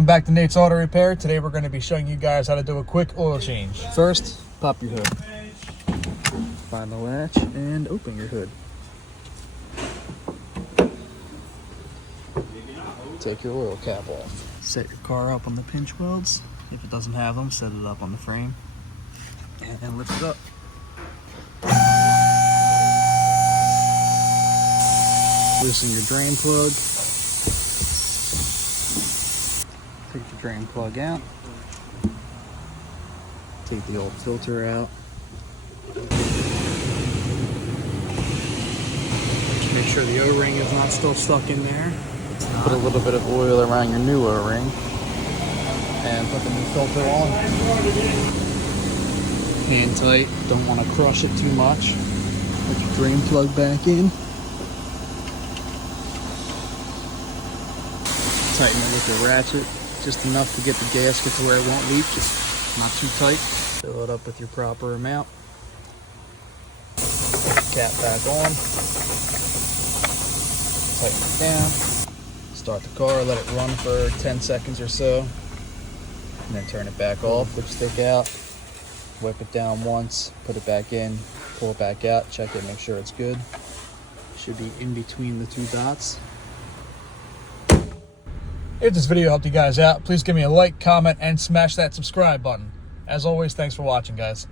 Welcome back to Nate's Auto Repair. Today we're going to be showing you guys how to do a quick oil change. First, pop your hood. Find the latch and open your hood. Take your oil cap off. Set your car up on the pinch welds. If it doesn't have them, set it up on the frame and lift it up. Loosen your drain plug. Take the drain plug out. Take the old filter out. Make sure the O-ring is not still stuck in there. Put a little bit of oil around your new O-ring and put the new filter on. Hand tight, don't want to crush it too much. Put your drain plug back in. Tighten it with your ratchet, just enough to get the gasket to where it won't leak, just not too tight. Fill it up with your proper amount. Cap back on. Tighten it down. Start the car, let it run for 10 seconds or so. And then turn it back off, dipstick out. Wipe it down once, put it back in, pull it back out, check it, make sure it's good. Should be in between the two dots. If this video helped you guys out, please give me a like, comment, and smash that subscribe button. As always, thanks for watching, guys.